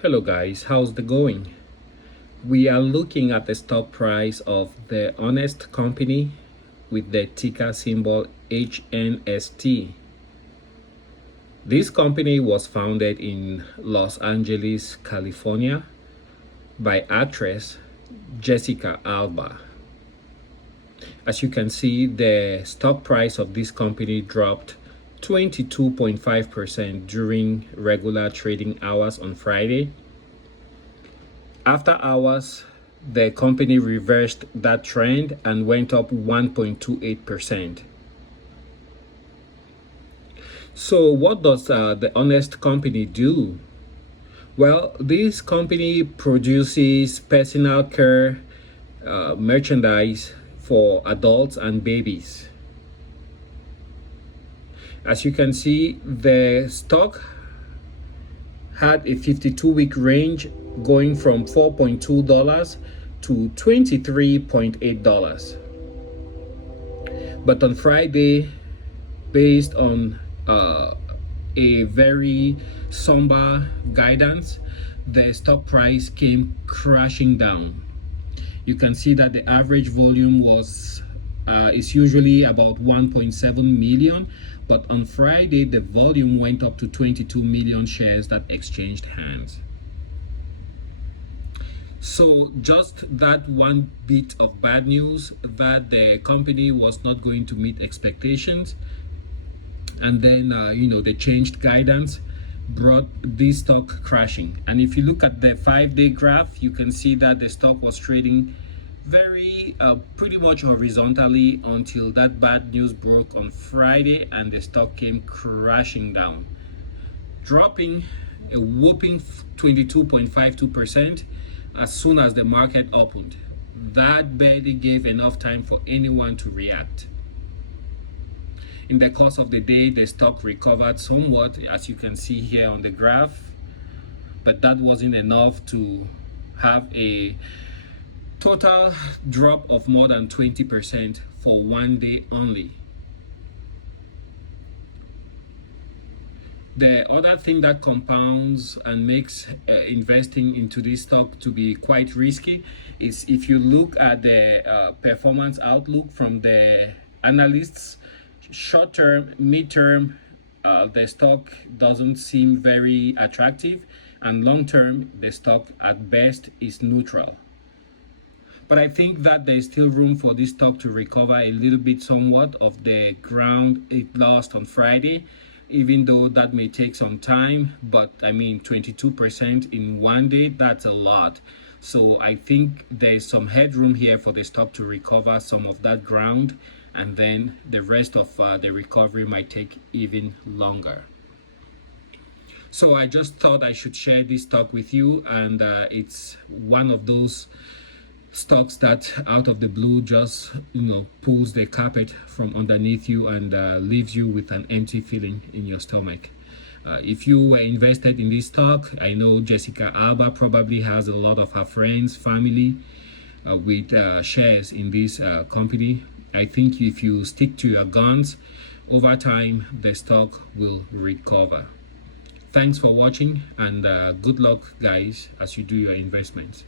Hello guys, how's the going? We are looking at the stock price of the Honest Company with the ticker symbol HNST. This company was founded in Los Angeles, California by actress Jessica Alba. As you can see, the stock price of this company dropped 22.5% during regular trading hours on Friday. After hours, the company reversed that trend and went up 1.28%. So what does the Honest Company do? Well, this company produces personal care merchandise for adults and babies. As you can see, the stock had a 52-week range going from $4.2 to $23.8. But on Friday, based on a very somber guidance, the stock price came crashing down. You can see that the average volume is usually about 1.7 million, but on Friday the volume went up to 22 million shares that exchanged hands. So just that one bit of bad news, that the company was not going to meet expectations, and then they changed guidance, brought this stock crashing. And if you look at the 5-day graph, you can see that the stock was trading very pretty much horizontally until that bad news broke on Friday, and the stock came crashing down, dropping a whopping 22.52% as soon as the market opened. That barely gave enough time for anyone to react. In the course of the day, the stock recovered somewhat, as you can see here on the graph, but that wasn't enough to have a total drop of more than 20% for one day only. The other thing that compounds and makes investing into this stock to be quite risky is if you look at the performance outlook from the analysts. Short term, mid-term, the stock doesn't seem very attractive, and long term, the stock at best is neutral. But I think that there's still room for this stock to recover a little bit somewhat of the ground it lost on Friday, even though that may take some time. But I mean, 22% in one day, that's a lot. So I think there's some headroom here for the stock to recover some of that ground, and then the rest of the recovery might take even longer. So I just thought I should share this stock with you, and it's one of those stocks that out of the blue just pulls the carpet from underneath you and leaves you with an empty feeling in your stomach. If you were invested in this stock, I know Jessica Alba probably has a lot of her friends, family with shares in this company. I think if you stick to your guns, over time the stock will recover. Thanks for watching, and good luck guys as you do your investments.